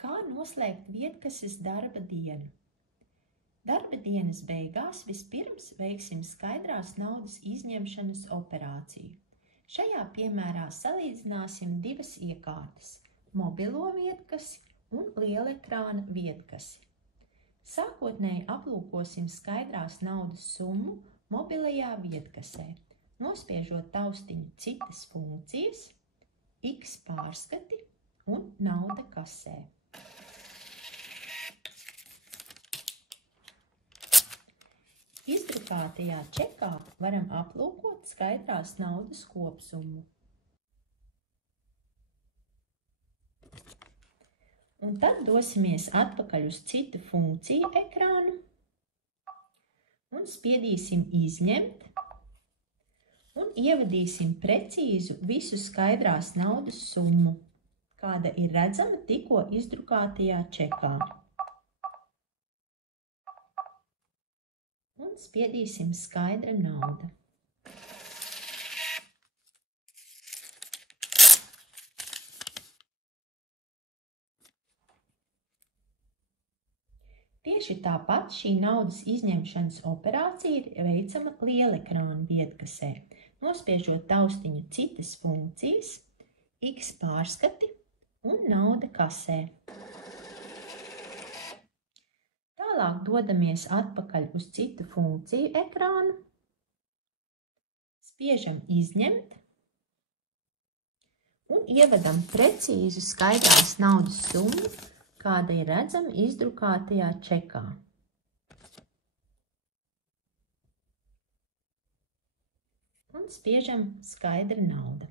Kā noslēgt vietkases darba dienu? Darba dienas beigās vispirms veiksim skaidrās naudas izņemšanas operāciju. Šajā piemērā salīdzināsim divas iekārtas – mobilo vietkasi un lielekrāna vietkasi. Sākotnēji aplūkosim skaidrās naudas summu mobilajā vietkasē, nospiežot taustiņu citas funkcijas, X pārskati un nauda kasē. Izdrukātajā čekā varam aplūkot skaidrās naudas kopsummu. Un tad dosimies atpakaļ uz citu funkciju ekrānu un spiedīsim izņemt un ievadīsim precīzu visu skaidrās naudas summu, kāda ir redzama tikko izdrukātajā čekā. Un spiedīsim skaidra nauda. Tieši tāpat šī naudas izņemšanas operācija ir veicama lielekrāna vietkasē, nospiežot taustiņu citas funkcijas, X pārskati un nauda kasē. Tālāk dodamies atpakaļ uz citu funkciju ekrānu, spiežam izņemt un ievadam precīzu skaidrās naudas summu, kāda ir redzama izdrukātajā čekā. Un spiežam skaidra nauda.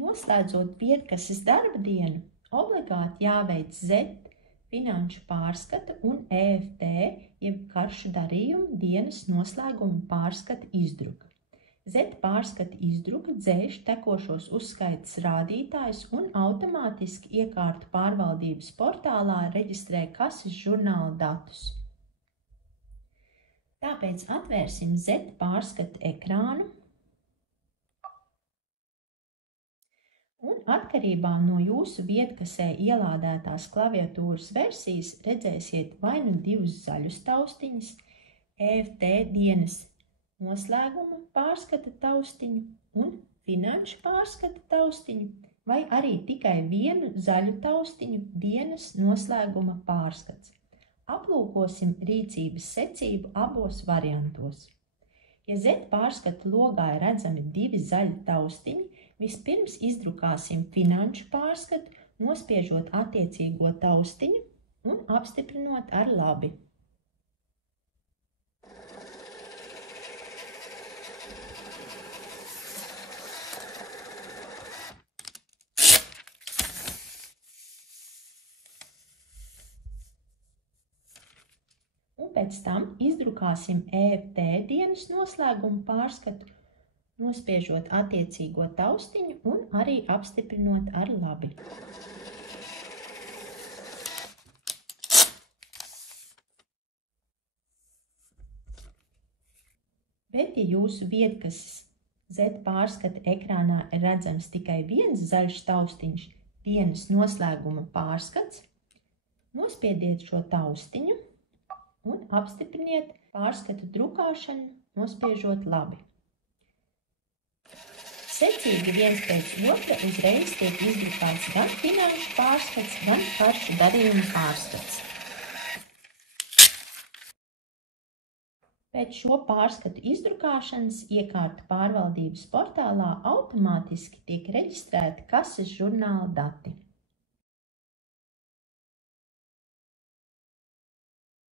Noslēdzot vietkases darba dienu, obligāti jāveic Z finanšu pārskata un EFT, jeb karšu darījumu dienas noslēguma pārskata izdruka. Z pārskata izdruka dzēš tekošos uzskaites rādītājus un automātiski iekārtu pārvaldības portālā reģistrē kases žurnāla datus. Tāpēc atvērsim Z pārskata ekrānu un atkarībā no jūsu vietkasē ielādētās klaviatūras versijas redzēsiet vai nu divus zaļus taustiņus, EFT dienas noslēguma pārskata taustiņu un finanšu pārskata taustiņu, vai arī tikai vienu zaļu taustiņu dienas noslēguma pārskats. Aplūkosim rīcības secību abos variantos. Ja Z pārskata logā ir redzami divi zaļi taustiņi, vispirms izdrukāsim finanšu pārskatu, nospiežot attiecīgo taustiņu un apstiprinot ar labi. Un pēc tam izdrukāsim EFT dienas noslēguma pārskatu, nospiežot attiecīgo taustiņu un arī apstiprinot ar labi. Bet, ja jūsu vietkases Z pārskata ekrānā ir redzams tikai viens zaļš taustiņš, dienas noslēguma pārskats, nospiediet šo taustiņu un apstipriniet pārskatu drukāšanu, nospiežot labi. Secīgi viens pēc otra uzreiz tiek izdrukāts gan finanšu pārskats, gan karšu darījuma pārskats. Pēc šo pārskatu izdrukāšanas iekārtu pārvaldības portālā automātiski tiek reģistrēti kases žurnāla dati.